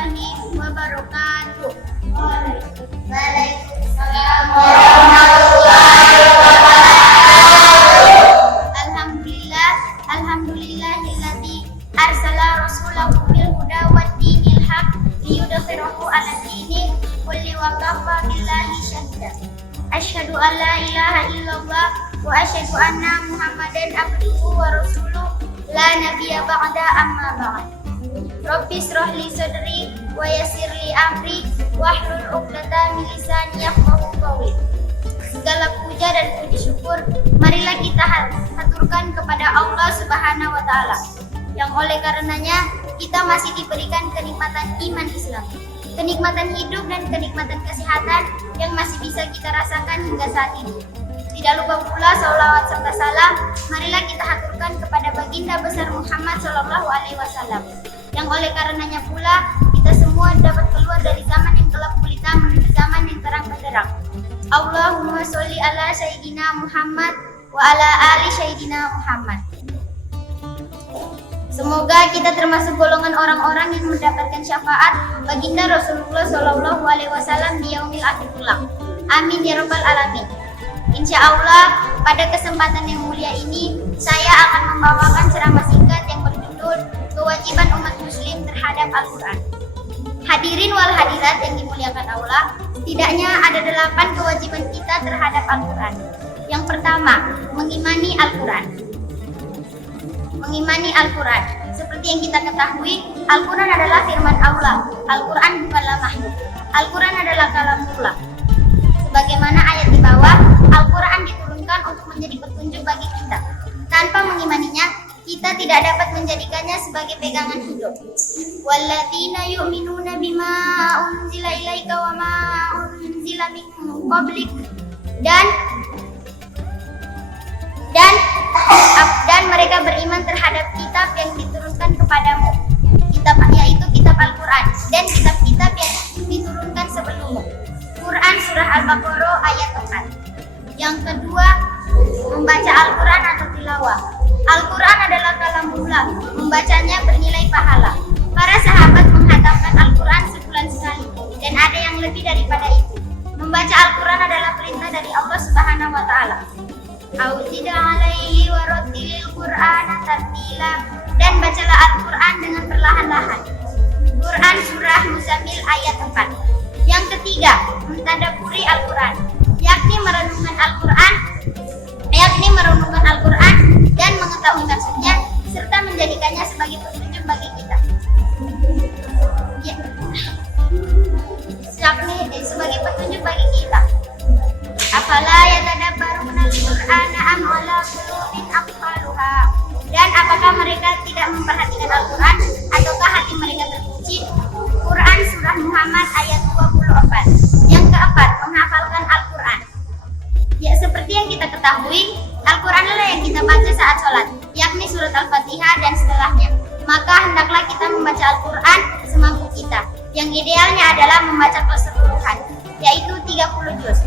warahmatullahi wabarakatuh. Waalaikumsalam warahmatullahi Alhamdulillah, alhamdulillahilladzi arsala rasulahu bil huda waddinil haq liyudhhirahu 'ala dini kulli wa kafa billahi syahida. Asyhadu an la ilaha illallah wa asyhadu anna Muhammadan abduhu wa rasuluh la nabiyya ba'da amma ba'd. Rabbi shrah li sadri wa yassir li amri wahlul 'uqdatam min lisani yafqahu qawli. Segala puja dan puji syukur marilah kita haturkan kepada Allah Subhanahu wa taala yang oleh karenanya kita masih diberikan kenikmatan iman Islam, kenikmatan hidup dan kenikmatan kesehatan yang masih bisa kita rasakan hingga saat ini. Tidak lupa pula sholawat serta salam marilah kita haturkan kepada baginda besar Muhammad Shallallahu Alaihi Wasallam yang oleh karenanya pula kita semua dapat keluar dari zaman yang gelap gulita menuju zaman yang terang benderang. Allahumma sholli ala sayyidina Muhammad wa ala ali sayyidina Muhammad. Semoga kita termasuk golongan orang-orang yang mendapatkan syafaat baginda Rasulullah Shallallahu Alaihi Wasallam di yaumil akhir kelak. Amin ya rabbal alamin. Insya Allah pada kesempatan yang mulia ini saya akan membawakan ceramah singkat yang berjudul Kewajiban Umat Muslim Terhadap Al-Quran. Hadirin wal hadirat yang dimuliakan Allah, setidaknya ada 8 kewajiban kita terhadap Al-Quran. Yang pertama, mengimani Al-Quran. Mengimani Al-Quran. Seperti yang kita ketahui, Al-Quran adalah firman Allah. Al-Quran bukanlah makhluk. Al-Quran adalah kalamullah. Sebagaimana ayat di bawah, Al-Quran diturunkan untuk menjadi petunjuk bagi kita. Tanpa mengimaninya, kita tidak dapat menjadikannya sebagai pegangan hidup. Walladzina yu'minuna bima unzila ilaika wa ma unzila min qablik dan mereka beriman terhadap kitab yang diturunkan kepadamu. Kitab yaitu kitab Al-Quran dan kitab-kitab yang diturunkan sebelummu. Quran surah Al-Baqarah ayat 4. Yang kedua, membaca Al-Quran atau tilawah. Al-Quran adalah kalamullah, membacanya bernilai pahala. Para sahabat menghatamkan Al-Quran sebulan sekali, dan ada yang lebih daripada itu. Membaca Al-Quran adalah perintah dari Allah Subhanahu wa taala. Auzida alaihi wa rattilil Qur'ana tartila, dan bacalah Al-Quran dengan perlahan-lahan. Quran surah Muzammil ayat 4. Yang ketiga, mentadabburi Al-Quran, yakni merenungkan Al-Quran dan mengetahui maksudnya serta menjadikannya sebagai petunjuk bagi kita. Yakni sebagai petunjuk bagi kita. Afala yatadabbaruna al-Qur'ana am ala qulubin aqfaluha. Dan apakah mereka tidak memperhatikan Al-Quran ataukah hati mereka terkunci? Quran surah Muhammad ayat 24. Yang keempat, menghafalkan Al-Quran. Ya, seperti yang kita ketahui, Al-Quran adalah yang kita baca saat sholat, yakni surat Al-Fatihah dan setelahnya. Maka hendaklah kita membaca Al-Quran semampu kita. Yang idealnya adalah membaca keseluruhan, yaitu 30 juz.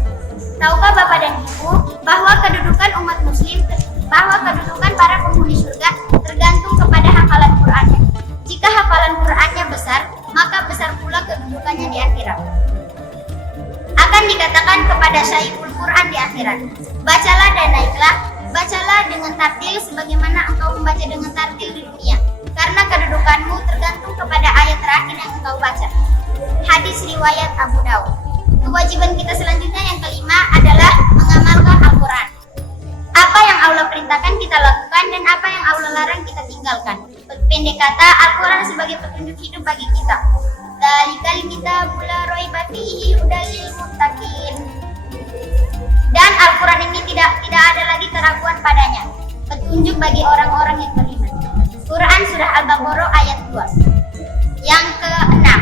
Tahukah Bapak dan Ibu bahwa kedudukan umat muslim, kedudukan para penghuni surga tergantung kepada hafalan Qurannya. Jika hafalan Qurannya besar, maka besar pula kedudukannya di akhirat. Akan dikatakan kepada Syaikul Quran di akhirat, bacalah dan naiklah, bacalah dengan tartil sebagaimana engkau membaca dengan tartil di dunia, karena kedudukanmu tergantung kepada ayat terakhir yang engkau baca. Hadis riwayat Abu Dawud. Kewajiban kita selanjutnya yang kelima adalah mengamalkan Al-Quran. Apa yang Allah perintahkan kita lakukan dan apa yang Allah larang kita tinggalkan. Pendek kata, Al-Quran sebagai petunjuk hidup bagi kita. Dzalikal kitabul la raiba fihi hudal lil muttaqin. Dan Al-Quran ini tidak ada lagi keraguan padanya. Petunjuk bagi orang-orang yang beriman. Quran surah Al-Baqarah ayat 2. Yang keenam,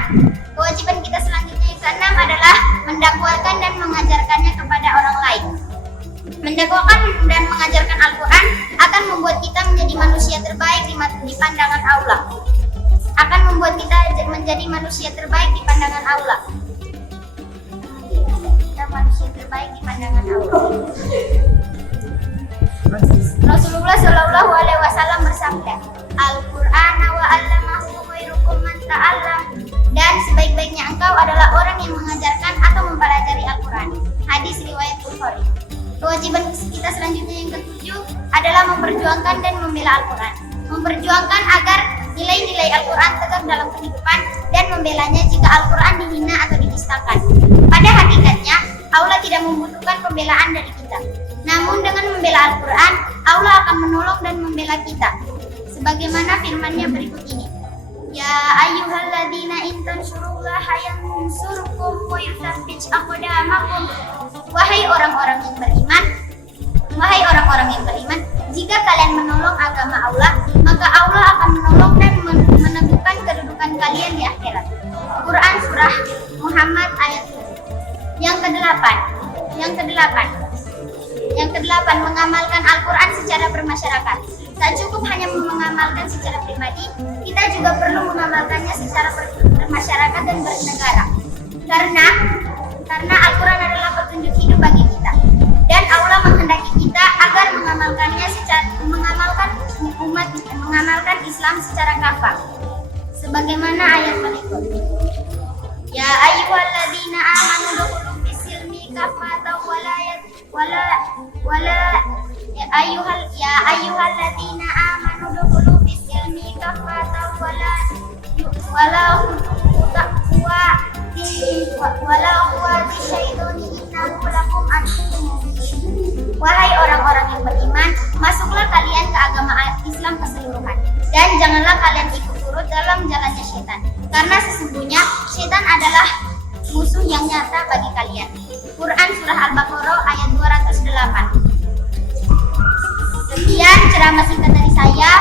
kewajiban kita selanjutnya yang keenam adalah mendakwakan dan mengajarkannya kepada orang lain. Mendakwakan dan mengajarkan Al-Quran akan membuat kita menjadi manusia terbaik di pandangan Allah. Akan membuat kita menjadi manusia terbaik di pandangan Allah. Kita manusia terbaik di pandangan Allah. Rasulullah Shallallahu Alaihi Wasallam bersabda, Al-Quran wa 'allamahu khairukum man ta'allam, dan hadis riwayat Bukhari. Kewajiban kita selanjutnya yang ketujuh adalah memperjuangkan dan membela Al-Quran. Memperjuangkan agar nilai-nilai Al-Quran tegak dalam kehidupan dan membelanya jika Al-Quran dihina atau dinistakan. Pada hakikatnya, Allah tidak membutuhkan pembelaan dari kita. Namun dengan membela Al-Quran, Allah akan menolong dan membela kita. Sebagaimana firman-Nya berikut ini. Ya ayyuhalladzina in tansurullaha yansurkum wa yutsabbit aqdamakum. Wahai orang-orang yang beriman, jika kalian menolong agama Allah, maka Allah akan menolong dan meneguhkan kedudukan kalian di akhirat. Quran surah Muhammad ayat 7. Yang kedelapan, mengamalkan Al-Quran secara bermasyarakat. Tak cukup hanya mengamalkan secara pribadi, kita juga perlu mengamalkannya secara bermasyarakat dan bernegara. Karena Al-Quran adalah petunjuk hidup bagi kita. Dan Allah menghendaki kita agar mengamalkan Islam secara kafah. Sebagaimana ayat berikut. Ya ayyuhalladzina amanu dukhulu fis-silmi kafatan ya ayyuhalladzina amanu dukhulu fis-silmi kafatan Wahai orang-orang yang beriman, masuklah kalian ke agama Islam keseluruhan, dan janganlah kalian ikut turut dalam jalannya syaitan, karena sesungguhnya syaitan adalah musuh yang nyata bagi kalian. Quran surah Al-Baqarah ayat 208. Sekian ceramah singkat dari saya.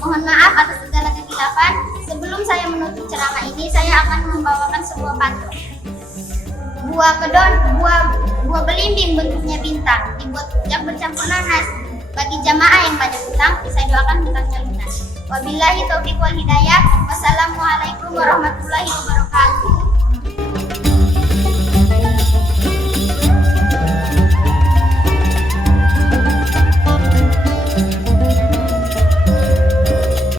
Mohon maaf atas segala kekilafan. Sebelum saya menutup ceramah ini, saya akan membawakan sebuah pantun. Buah belimbing bentuknya bintang, dibuat rujak bercampur nanas. Bagi jamaah yang banyak hutang, saya doakan hutangnya lunas. Wabillahi taufiq wal hidayah. Wassalamualaikum warahmatullahi wabarakatuh.